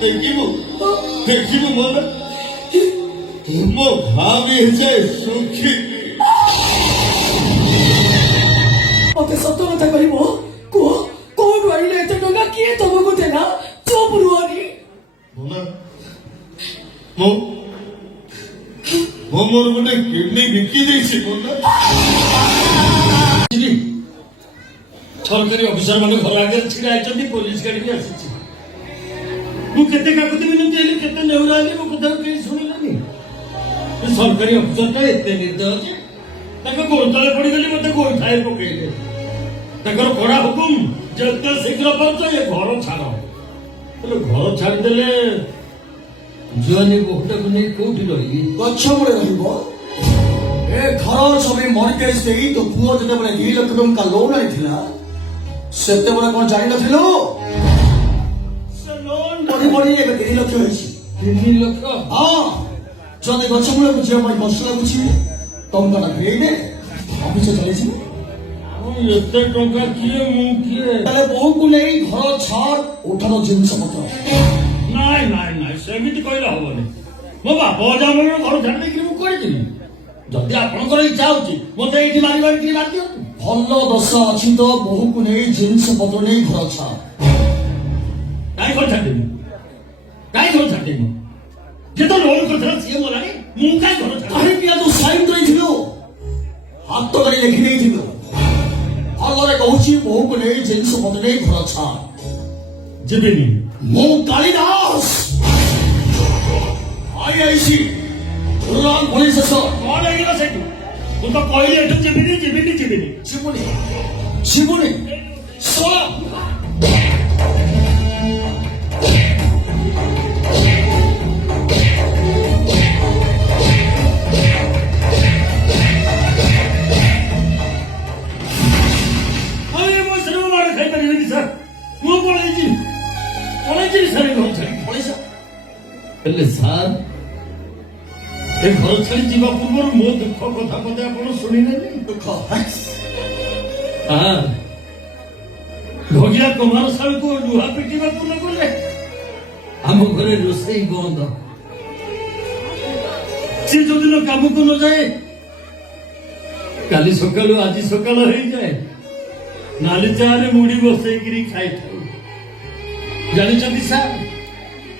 ଦେଖିବୁ ଦେଖିବୁ ମୋର ମୋ ଘା ବି ହେଇଯାଏ ସୁଖୀ। ମତେ ସତ କଥା କହିବ, କୁହ କୋଉଠୁ ଆଣିଲେ ଏତେ ଟଙ୍କା? କିଏ ତମକୁ ଦେଲା? ଚୁପ୍ ରୁହନି। ମୁଁ ମୋର ଗୋଟେ କିଡନୀ ବିକି ଦେଇଛି। ସରକାରୀ ଅଫିସର ମାନେ ଘର ଆଗରେ ଛିଡା ହେଇଛନ୍ତି, ପୋଲିସ ଗାଡି ବି ଆସିଛି। ମୁଁ କେତେ କାକୁତି ବିନତି ହେଲି, କେତେ ନେହୁରା ହେଲି, ମୋ କଥା କେହି ଶୁଣିଲାନି। ସରକାରୀ ଅଫିସରଟା ଏତେ ନିର୍ଦ୍ଦୟ ଯେ ତାଙ୍କ ଗୋଡ଼ ତଳେ ପଡିଗଲି, ମତେ ଗୋଇଠାଏ ପକେଇଲେ। ତାଙ୍କର କଡା ହୁକୁମ, ଯେତେ ଶୀଘ୍ର ପାରୁଛ ଏ ଘର ଛାଡ। ହେଲେ ଘର ଛାଡ଼ିଦେଲେ ଝିଅନି ବୋହୂଟାକୁ ନେଇ କୋଉଠି ରହିବି? ଗଛ ମୂଳେ ରହିବ। ଏ ଘର ଛବି ମର୍ଗେଜ ଦେଇ ତୋ ପୁଅ ଯେତେବେଳେ 2 ଲକ୍ଷ ଟଙ୍କା ଲୋନ୍ ଆଣିଥିଲା, ସେତେବେଳେ କଣ ଜାଣିନଥିଲୁ? ସେ ଲୋନ୍ ବଢି ବଢି ଏବେ 3 ଲକ୍ଷ ହେଇଛି। 3 ଲକ୍ଷ? ହଁ, ଯଦି ଗଛ ମୂଳକୁ ଯିବା ପାଇଁ କଷ୍ଟ ଲାଗୁଛି, ଟଙ୍କାଟା ଫେରେଇବେ, ଅଫିସ ଚାଲିଯିବ। ଏତେ ଟଙ୍କା କିଏ? ମୁଁ କିଏ? ତାହେଲେ ବୋହୂକୁ ନେଇ ଘର ଛାଡ, ଉଠାର ଜିନିଷ ପତ୍ର। ନାଇଁ ନାଇଁ ନାଇଁ, ସେମିତି କହିଲେ ହବନି। ମୋ ବାପ ଅଜାମର ଘର ଛାଡ଼ି ଦେଇକି ମୁଁ କୁଆଡେ ଯିବି? ଯଦି ଆପଣଙ୍କର ଇଚ୍ଛା ହଉଛି ମତେ ଏଇଠି ମାରିବାରି ଟିକେ ମାରି ଦିଅନ୍ତୁ। ଭଲ ଦଶା ଅଛି ତ ବୋହୂକୁ ନେଇ ଜିନିଷ ପତ୍ର ନେଇ ଘର ଛାଡ। କାହିଁ ଘର ଛାଡ଼ିଦେବି? କାହିଁ ଘର ଛାଡ଼ିଦେବି? ଯେ ତ ଲୋନ୍ କରିଥିଲା ସିଏ ମଲାଣି, ମୁଁ କାହିଁ ଘର ଛାଡ଼ିବି? କାହିଁକି ତୁ ସାଇନ୍ ଦେଇଥିଲୁ, ହାତ କରି ଲେଖି ଦେଇଥିଲୁ। ଭଲରେ କହୁଛି ବୋହୂକୁ ନେଇ ଜିନିଷ ପତ୍ର ନେଇ ଘର ଛାଡ। ଯିବିନି। ମୁଁ କାଳିଦାସ, IIC ପୁରାଣ ପୋଲିସ ଶେଷ। କଣ ହେଇଗଲା ସେଇଠୁ? ମୁଁ ତ କହିଲି ଏଠୁ ଯିବିନି ଯିବିନି ଯିବିନି। ଶିବୁନି ଶିବୁନି ଶୁଣ, ଆରେ ମୋ ସେଠୁ ମାଡ଼ ଖାଇପାରିବିନି ସାର୍। ମୁଁ ପଳେଇଛି ସାର୍ ଘର ଛାଡ଼ି। ପଇସା ହେଲେ ସାର୍, ଏ ଘର ଛାଡ଼ି ଯିବା ପୂର୍ବରୁ ମୋ ଦୁଃଖ କଥା ପଦେ ଆପଣ ଶୁଣିଲେନି? ଦୁଃଖ ଭଗିଆ କୁମାର ସାଳକୁ ଲୁହା ପିଟିବାକୁ ନ ଗଲେ ଆମ ଘରେ ରୋଷେଇ ବନ୍ଦ। ସେ ଯୋଉଦିନ କାମକୁ ନ ଯାଏ, କାଲି ସକାଳୁ ଆଜି ସକାଳ ହେଇଯାଏ, ନାଲି ଚାରେ ମୁଢି ବସେଇକିରି ଖାଇଥାଉ। ଜାଣିଛନ୍ତି ସାର୍,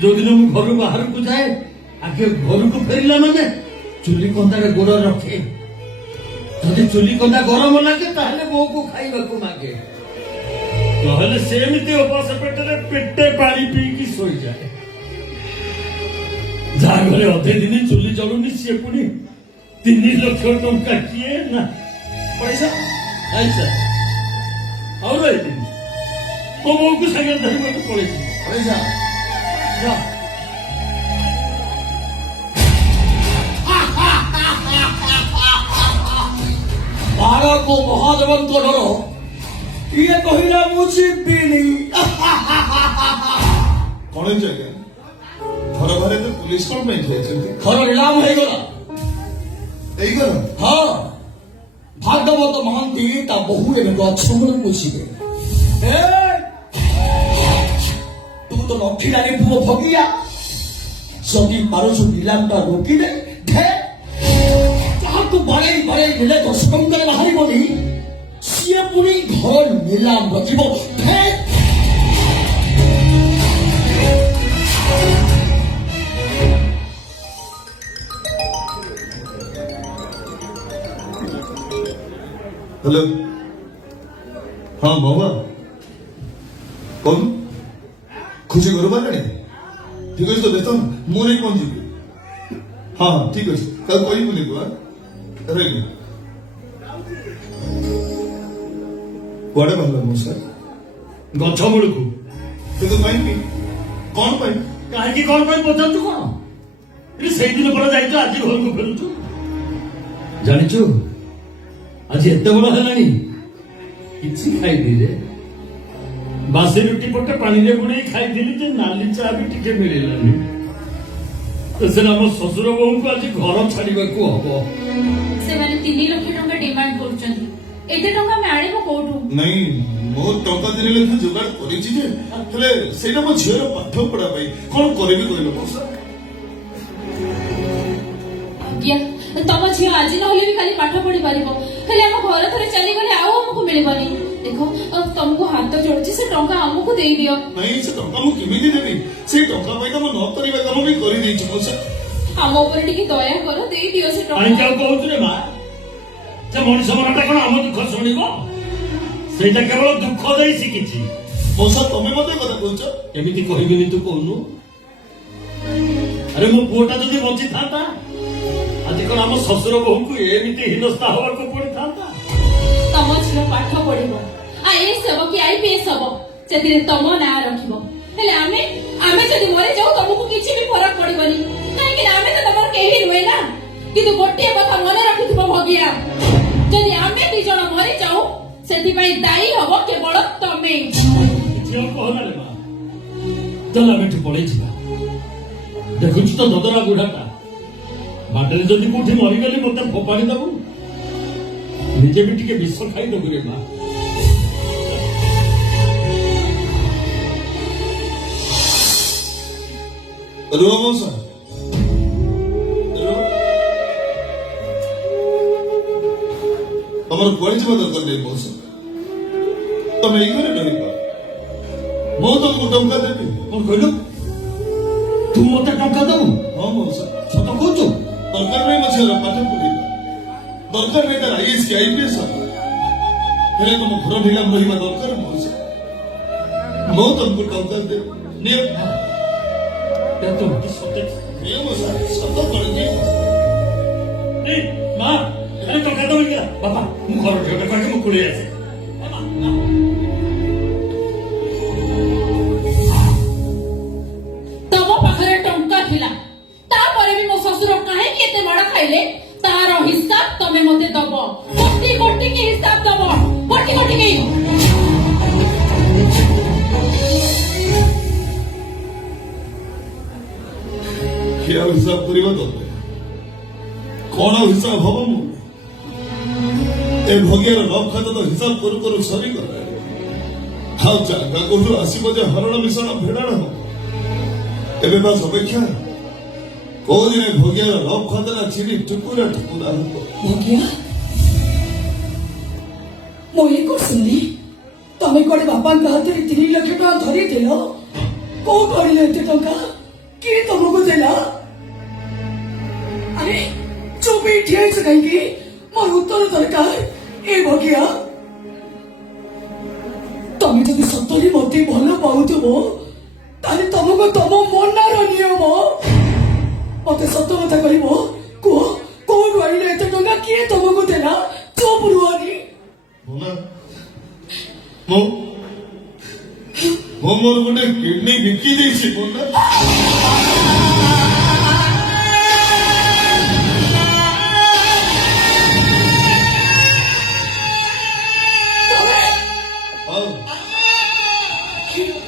ଯୋଉଦିନ ମୁଁ ଘରୁ ବାହାରକୁ ଯାଏ, ଆଗେ ଘରକୁ ଫେରିଲା ମାନେ ଚୁଲି କନ୍ଦାରେ ଗୋଡ ରଖେ। ଯଦି ଚୁଲି କନ୍ଦା ଗରମ ଲାଗେ ତାହେଲେ ବୋଉକୁ ଖାଇବାକୁ ମାଗେ, ନହେଲେ ସେମିତି ଉପାସ ପେଟରେ ପେଟେ ପାଣି ପିଇକି ଶୋଇଯାଏ। ଯାହା ଘରେ ଅଧେ ଦିନ ଚୁଲି ଜଳୁନି, ସିଏ ପୁଣି 3 ଲକ୍ଷ ଟଙ୍କା କିଏ ନା ପଇସା ଆଉ ରହିଥିଲି। ମୋ ବୋଉକୁ ସାଙ୍ଗରେ ଧରିବାକୁ ପଳେଇଛି। ପଇସା ଯା। ଭାରତ ମହାଦେବଙ୍କ ଡର, କିଏ କହିଲା ମୁଁ ଯିବିନି? କଣ ହେଇଛି ଆଜ୍ଞା? ଘର ବାହାରେ ତ ପୁଲିସ କଣ ପାଇଁ ଯାଇଛନ୍ତି? ଘର ନିଲାମ ହେଇଗଲା। ହେଇଗଲା? ହଁ, ଭାଗବତ ମହାନ୍ତି ତା ବୋହୂ ଏବେ ଗଛ ମୂଳକୁ ଯିବେ। ତୁ ତ ନଥିଲାନି ପୁଅ ଭଗିଆ, ଯଦି ପାରୁଛୁ ନିଲାମଟା ରୋକିଦେ। ଯାହାକୁ ବାଡ଼େଇ ବାଡ଼େଇ ନେଲେ 10 ଟଙ୍କାରେ ବାହାରିବନି, ସିଏ ପୁଣି ଘର ନିଲାମ ରଖିବ। हेलो, हाँ बाबा कौन खुशी घर बारे ठीक अच्छे तो व्यस्त मु नहीं पहुंची। हाँ हाँ ठीक अच्छे, कल कही मुझे रही कुआड़े बाहर मो सर ଗଛ ମୂଳକୁ। କିନ୍ତୁ କାହିଁକି କଣ ପାଇଁ? କାହିଁକି କଣ ପାଇଁ ପଚାରୁଛୁ? କଣ ସେଇଦିନ ପରେ ଯାଇଛୁ, ଆଜି ଘରକୁ ଫେରୁଛୁ? ଜାଣିଛୁ, ଆଜି ଏତେ ବଡ ହେଲାଣି, କିଛି ଖାଇଥିଲେ ବାସି ରୁଟି ପଟେ ପାଣିରେ ବୁଡେଇ ଖାଇଥିଲି ଯେ ନାଲି ଚା ବି ଟିକେ ମିଳିଲାନି। ସେନା ଆମ ଶ୍ୱଶୁର ବୋହୂଙ୍କୁ ଆଜି ଘର ଛାଡିବାକୁ ହବ। ସେମାନେ 3 ଲକ୍ଷ ଟଙ୍କା ଡିମାଣ୍ଡ କରୁଛନ୍ତି। ଏତେ ଟଙ୍କା ଆମେ ଆଣିବୁ କୋଉଠୁ? ନାଇଁ ମୋ ଟଙ୍କା 3 ଲକ୍ଷ ଯୋଗାଡ଼ କରିଛି ଯେ ହେଲେ ସେଇଟା ମୋ ଝିଅର ପାଠ ପଢା ପାଇଁ କଣ କରିବି କହିଲ ମଉସା? ଆଜ୍ଞା ତମ ଝିଅ ଆଜି ନହେଲେ ବି କାଲି ପାଠ ପଢି ପାରିବ, ହେଲେ ଆମ ଘର ଥରେ ଚାଲିଗଲେ ଆଉ ଆମକୁ ମିଳିବନି। ଦେଖ ତମକୁ ହାତ ଯୋଡୁଛି, ସେ ଟଙ୍କା ଆମକୁ ଦେଇଦିଅ। ନାଇଁ ସେ ଟଙ୍କା ମୁଁ କେମିତି ଦେବି? ସେଇ ଟଙ୍କା ପାଇଁ ତ ମୁଁ ନ କରିବା କାମ ବି କରିଦେଇଛି ମଉସା। ଆମ ଉପରେ ଟିକେ ଦୟା କର, ଦେଇଦିଅ ସେ କାହିଁକି ଟଙ୍କା। ଆଉ କହୁଥିଲେ ମା ଯେ ମଣିଷ ମନଟା କଣ ଆମ ଦୁଃଖ ଶୁଣିବ? ସେଇଟା କେବଳ ଦୁଃଖ ଦେଇ ଶିଖିଛି। ମଉସା ତମେ ମତେ କଥା କହୁଛ? ଏମିତି କହିବିନି ତୁ କହୁନୁ? ଆରେ ମୋ ପୁଅଟା ଯଦି ବଞ୍ଚିଥାନ୍ତା ଆଜି କଣ ଆମ ଶ୍ୱଶୁର ବୋହୂଙ୍କୁ ଏମିତି ହୀନସ୍ତା ହବାକୁ ପଡିଥାନ୍ତା? ତମ ଝିଅ ପାଠ ପଢିବ, IAS ହବ କି IPS ହବ, ସେଥିରେ ତମ ନାଁ ରଖିବ। ହେଲେ ଆମେ ଆମେ ଯଦି ମରିଯାଉ ତମକୁ କିଛି ବି ଫରକ ପଡିବନି, କାହିଁକି ନା ଆମେ ତ ତମର କେହି ନୁହେଁ ନା। କିନ୍ତୁ ଗୋଟିଏ କଥା ମନେ ରଖିଥିବ ଭଗିଆ, ଯଦି ଆମେ 2 ଜଣ ମରିଯାଉ ସେଥିପାଇଁ ଦାୟୀ ହବ କେବଳ ତମେ। କିଛି ଆଉ କହନାରେ ମା, ଚାଲ ଆମେ ଏଠି ପଳେଇ ଯିବା। ଦେଖୁଛୁ ତ ଦଦରା ବୁଢାଟା, ବାଟରେ ଯଦି କୋଉଠି ମରିଗଲି ମତେ ଫୋପାଡ଼ି ଦବୁ, ନିଜେ ବି ଟିକେ ବିଷ ଖାଇଦବୁ ରେ ମା। ରୁହ ମଉସା, ରୁହ। ତମର କୁଆଡେ ଯିବା ଦରକାର ନାହିଁ ମଉସା, ତମେ ଏଇ ଘରେ ରହିବ। ମୁଁ ତମକୁ ଟଙ୍କା ଦେବି। କଣ କହିଲୁ? ତୁ ମତେ ଟଙ୍କା ଦବୁ? ହଁ ମଉସା, ସତ କହୁଛୁ? ଦରକାର ନାହିଁ ମୋ ଝିଅର ପାଠ ପଢିବା, ଦରକାର ନାହିଁ ତାର IAS କି IPS ହବ, ହେଲେ ତମ ଘର ନିଲାମ ରହିବା ଦରକାର ମଉସା। ମୁଁ ତମକୁ ଟଙ୍କା ଦେବି। ନିଅ ତୁ ସତେ ନିଅ ମଉସା, ସତ କରିଛି। ମା ଆରେ ଟଙ୍କା ଦବୁ କି? ବାପା ମୁଁ ଘର ଝିଅଟା କହିକି ମୁଁ କୁଳି ଆସେ। ତମ ପାଖରେ ଟଙ୍କା ଥିଲା, ତାପରେ ବି ମୋ ଶ୍ୱଶୁର କାହିଁକି ଏତେ ମାଡ଼ ଖାଇଲେ ତାର ହିସାବ ତମେ ମତେ ଦବ। କୋଟି କୋଟି କି ହିସାବ ଦବ, କୋଟି କୋଟି କି। କି ଆଉ ହିସାବ କରିବା ଦରକାର? କଣ ଆଉ ହିସାବ ହବ? ମୁଁ ଏ ଭଗିଆର ରବ ଖାତା ତ ହିସାବ କରୁ କରୁ ସରିଗଲା। ଆଉ ଜାଗା କୋଉଠୁ ଆସିବ ଯେ ହରଣ ମିଶଣ ଭେଡାଣ ହବ? ଏବେ ବାସ୍ ଅପେକ୍ଷା, କୋଉ ଦିନେ ଭଗିଆର ରବ ଖାତା ଛିନି ଟୁକୁରା ଟୁକୁରା ହବ। ଭଗିଆ ମୁଁ ଏଇ କରୁଥିଲି, ତମେ କୁଆଡେ ବାପାଙ୍କ ହାତରେ 3 ଲକ୍ଷ ଟଙ୍କା ଧରିଥିଲ? କୋଉଠୁ ଆଣିଲ ଏତେ ଟଙ୍କା? କିଏ ତମକୁ ଦେଲା? ଆରେ ଚୁପ୍ ହେଇ ଠିଆ ହେଇଛ କାହିଁକି? ମୋର ଉତ୍ତର ଦରକାର। ଏ ଭଗିଆ, ତମେ ଯଦି ସତରେ ମତେ ଭଲ ପାଉଥିବ ତାହେଲେ ତମକୁ ତମ ମନର ନିୟମ ମତେ ସତ କଥା କହିବ। କୁହ, କୋଉଠୁ ଆଣିଲ ଏତେ ଟଙ୍କା? କିଏ ତମକୁ ଦେଲା? ଚୁପ୍ ରୁହନି। ମୁଁ ମୋର ଗୋଟେ କିଡନୀ ବିକି ଦେଇଛି ବୋଲା।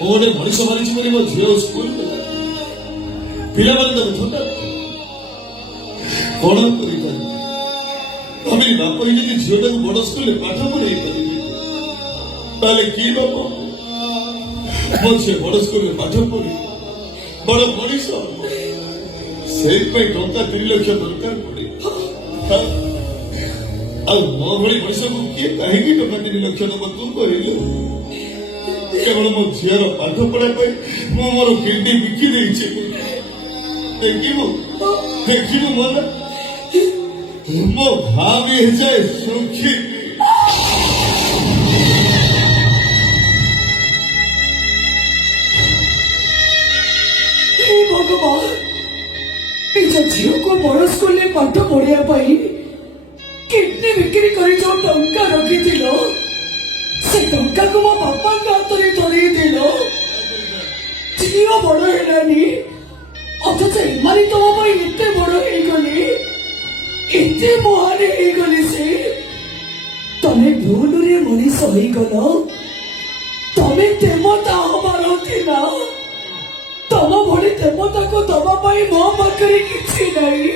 ଗୋଟେ ମଣିଷ ମାରିଛି ବୋଲି ମୋ ଝିଅ ସ୍କୁଲ ଗଲା, ପିଲାମାନେ ତାକୁ ଥଣ୍ଡା କଣ କରିପାରିବେ? ଭାବିଲି ବାପ ହେଇକି ଝିଅଟାକୁ ବଡ ସ୍କୁଲରେ ପାଠ ପଢେଇ ପାରିବି, ତାହେଲେ କି ବାପ? ମୋ ଝିଅ ବଡ ସ୍କୁଲରେ ପାଠ ପଢି ବଡ ମଣିଷ ହବ, ସେଇଥିପାଇଁ ଟଙ୍କା 3 ଲକ୍ଷ ଦରକାର ପଡେ। ଆଉ ମୋ ଭଳି ମଣିଷକୁ କିଏ କାହିଁକି ଟଙ୍କା 3 ଲକ୍ଷ ଦବ ତୁ କହିଲୁ? କେବଳ ମୋ ଝିଅର ପାଠ ପଢା ପାଇଁ ମୁଁ ମୋର କିଡନୀ ବିକି ଦେଇଛି। ଦେଖିବୁ ଦେଖିବୁ ମନ ମୋ ଘା ବି ହେଇଯାଏ ସୁଖୀ। ଭଗବାନ, ନିଜ ଝିଅକୁ ବଡ ସ୍କୁଲରେ ପାଠ ପଢିବା ପାଇଁ କିଡନୀ ବିକ୍ରି କରି ଯୋଉ ଟଙ୍କା ରଖିଥିଲ, ସେ ଟଙ୍କାକୁ ମୋ ବାପାଙ୍କ ହାତରେ ଧରେଇଦେଲ। ଝିଅ ବଡ ହେଲାନି, ଅଥଚ ଏମାନେ ତମ ପାଇଁ ଏତେ ବଡ ହେଇଗଲେ, ଏତେ ମହାନ ହେଇଗଲେ। ସେ ତମେ ଭୁଲରେ ମଣିଷ ହେଇଗଲ। ତମେ ଦେବତା ହବାର ଥିଲା। ତମ ଭଳି ଦେବତାକୁ ଦବା ପାଇଁ ମୋ ପାଖରେ କିଛି ନାହିଁ।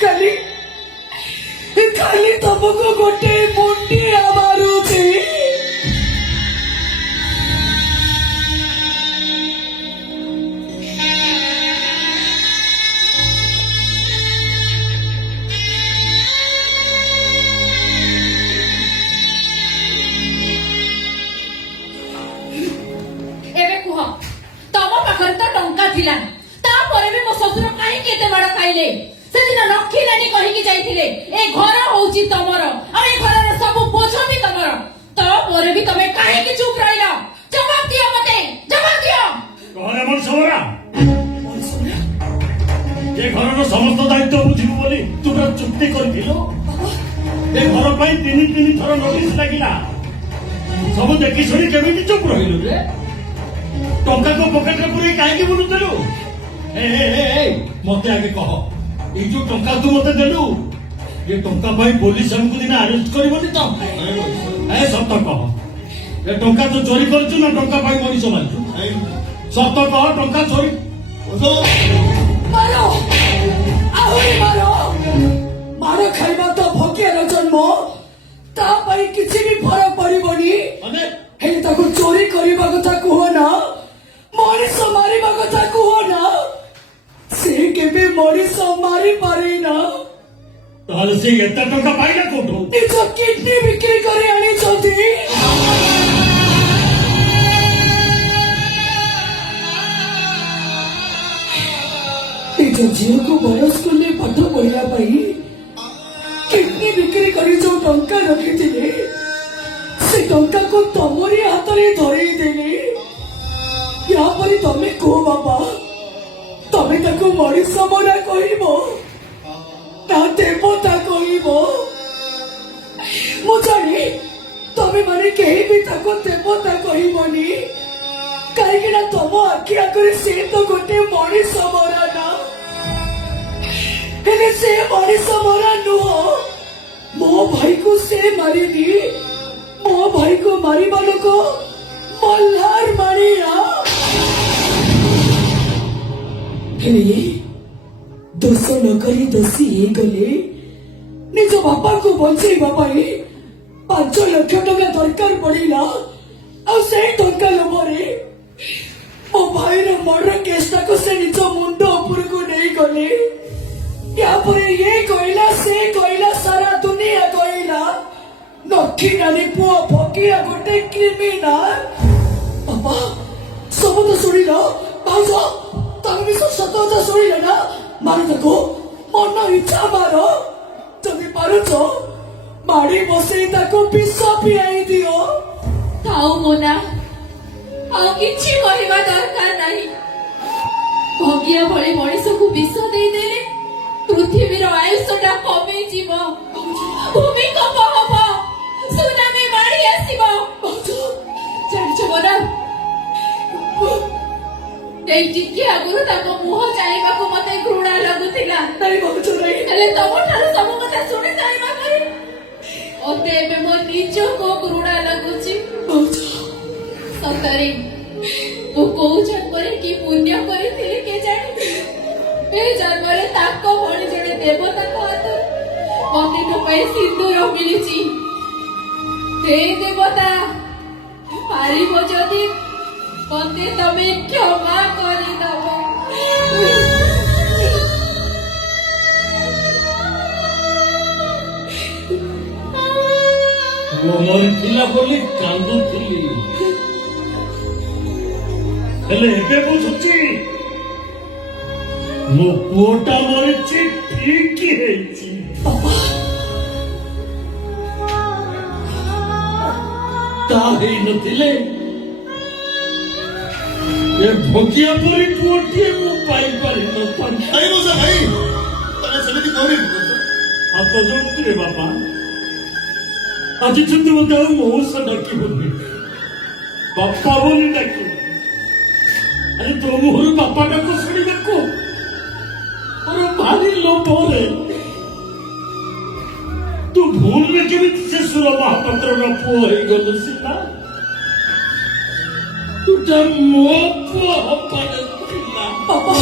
ଖାଲି ଖାଲି ତମକୁ ଗୋଟେ ମୁଣ୍ଡିଆ ମାରୁଛି। थिला तापर भी मो ससुर काहे केते बड़ खाइले सेदिन रखिलानी कहि कि जाइथिले ए घर होउची तमरो आ ए घर रे सब बोझ भी तमरो तापर भी तमे काहे कि चुप रहिला जवाब दियो मते जवाब दियो ଘରେ ମୋର ସମରା ଏ ଘରର ସମସ୍ତ ଦାୟିତ୍ୱ ବୁଝିବୁ ବୋଲି ତୁ ପୁରା ଚୁକ୍ତି କରିଥିଲୁ ଏ ଘର ପାଇଁ ତିନି ଥର ନୋଟିସ ଲାଗିଲା ସବୁ ଦେଖି ଶୁଣି କେମିତି ଚୁପ ରହିଲୁ ରେ ଟଙ୍କାକୁ ପକେଟରେ ପୁରେଇ କାହିଁକି ବୁଲୁଥିଲୁ ମତେ ଆଗେ କହ ଏଇ ଯୋଉ ଟଙ୍କା ତୁ ମତେ ଦେଲୁ ଏ ଟଙ୍କା ପାଇଁ ପୋଲିସ ଆମକୁ ଦିନେ ଆରେଷ୍ଟ କରିବନି ତ ସତ କହ ଏ ଟଙ୍କା ତୁ ଚୋରି କରିଛୁ ନା ଟଙ୍କା ପାଇଁ ମଣିଷ ମାରିଛୁ ସତ କହ ଟଙ୍କା ଚୋରି ମାର ଆହୁରି ମାର ମାର ଖାଇବା ତ ଭୋକିଆର ଜନ୍ମ ତା ପାଇଁ କିଛି ବି ଫରକ ପଡିବନି ମାନେ ହେଲେ ତାକୁ ଚୋରି କରିବା କଥା କୁହ ନା ମଣିଷ ମାରିବା କଥା କୁହ ନା ସେ କେବେ ମଣିଷ ମାରିପାରେ ନା ତାହେଲେ ସେ ଏତେ ଟଙ୍କା ପାଇଲା କୋଉଠୁ ନିଜ କିଡନୀ ବିକ୍ରି କରି ଆଣିଛନ୍ତି ନିଜ ଝିଅକୁ ବଡ ସ୍କୁଲରେ ପାଠ ପଢିବା ପାଇଁ କିଡନୀ ବିକ୍ରି କରି ଯୋଉ ଟଙ୍କା ରଖିଥିଲେ ସେ ଟଙ୍କାକୁ ତମରି ହାତରେ ଧରେଇ ଦେଲେ ୟାପରେ ତମେ କୁହ ବାବା ତମେ ତାକୁ ମଣିଷ ମରା କହିବ ନା ଦେବତା କହିବ ମୁଁ ଜାଣି ତମେ ମାନେ କେହି ବି ତାକୁ ଦେବତା କହିବନି କାହିଁକି ନା ତମ ଆଖି ଆଗରେ ସେ ତ ଗୋଟେ ମଣିଷ ମରା ନା ହେଲେ ସେ ମଣିଷ ମରା ନୁହଁ ମୋ ଭାଇକୁ ସେ ମାରିନି ମୋ ଭାଇକୁ ମାରିବା ଲୋକ ମଲ୍ହାର ମାରିଆ ହେଲେ ଦୋଷ ନକରି ଦୋଷୀ ହେଇଗଲେ ନିଜ ବାପାଙ୍କୁ ବଞ୍ଚେଇବା ପାଇଁ 5 ଲକ୍ଷ ଟଙ୍କା ଦରକାର ପଡିଲା ଆଉ ସେଇ ଟଙ୍କା ଲୋଭରେ ମୋ ଭାଇର ମର୍ଡର କେସଟାକୁ ସେ ନିଜ ମୁଣ୍ଡ ଉପରକୁ ନେଇଗଲେ ୟାପରେ ଇଏ କହିଲା ସେ କହିଲା ସାରା ଦୁନିଆ କହିଲା ନଖି ନାନୀ ପୁଅ ଭକିଆ ଗୋଟେ କ୍ରିମିନାଲ ବାପା ସବୁ ତ ଶୁଣିଲ ଭାଉଜ ତମେ ବି ସତ କଥା ଶୁଣିଲ ନା ମାର ତାକୁ ମନ ଇଚ୍ଛା ମାର ଯଦି ପାରୁଛ ମାଡ଼ି ବସେଇ ତାକୁ ବିଷ ପିଆଇ ଦିଅ ଥାଉ ମୋନା ଆଉ କିଛି କହିବା ଦରକାର ନାହିଁ ଭଗିଆ ଭଳି ମଣିଷକୁ ବିଷ ଦେଇଦେଲେ ପୃଥିବୀର ଆୟୁଷଟା କମିଯିବ ଭୂମିକମ୍ପ ହବ ସୁନାମି ମାଡ଼ି ଆସିବ ଜାଣିଛ ମୋନା ଏଇ ଟିକେ ଆଗରୁ ତାଙ୍କ ମୁହଁ ଚାହିଁବାକୁ ମତେ ଘୃଣା ଲାଗୁଥିଲା ହେଲେ ତମଠାରୁ ସବୁ କଥା ଶୁଣି ସାରିବା ପରେ ମତେ ଏବେ ମୋ ନିଜକୁ ଘୃଣା ଲାଗୁଛି ସତରେ ମୁଁ କୋଉ ଜନ୍ମରେ କି ପୁଣ୍ୟ କରିଥିଲି କେଜାଣି ଏ ଜନ୍ମରେ ତାଙ୍କ ଭଳି ଜଣେ ଦେବତାଙ୍କ ହାତରୁ ମତେ ମୋ ପାଇଁ ସିନ୍ଦୁର ମିଳିଛି ହେ ଦେବତା ପାରିବ ଯଦି ମତେ ତମେ କ୍ଷମା କରିଦବ ମରିଥିଲା ବୋଲି କାନ୍ଦୁଥିଲି ହେଲେ ଏବେ ବୁଝୁଛି ମୋ ପୁଅଟା ମରିଛି ଠିକ ହେଇଛି ତା ହେଇନଥିଲେ ଏ ଭୋଗିଆ ପରି ପୁଅଟିଏ ମୁଁ ପାଇପାରିନଥାନ୍ତି ଭାଇ ମଉସା ଭାଇ ତମେ ସେମିତି କହୁନି ହାତ ଯୋଡୁଥିଲେ ବାପା ଆଜି ଯଦି ମତେ ଆଉ ମଉସା ଡାକିବୁନି ବାପା ବୋଲି ଡାକିବୁ ଆରେ ତୋ ମୁହଁରୁ ବାପା ଡାକ ଶୁଣିବାକୁ ମୋର ଭାରି ଲୋଭରେ ତୁ ଭୁଲରେ କେମିତି ସେ ସୁର ମହାପାତ୍ରର ପୁଅ ହେଇଗଲୁ ସିନା ତୁଟା ମୋ ପୁଅ ହବାର ଥିଲା ବାପା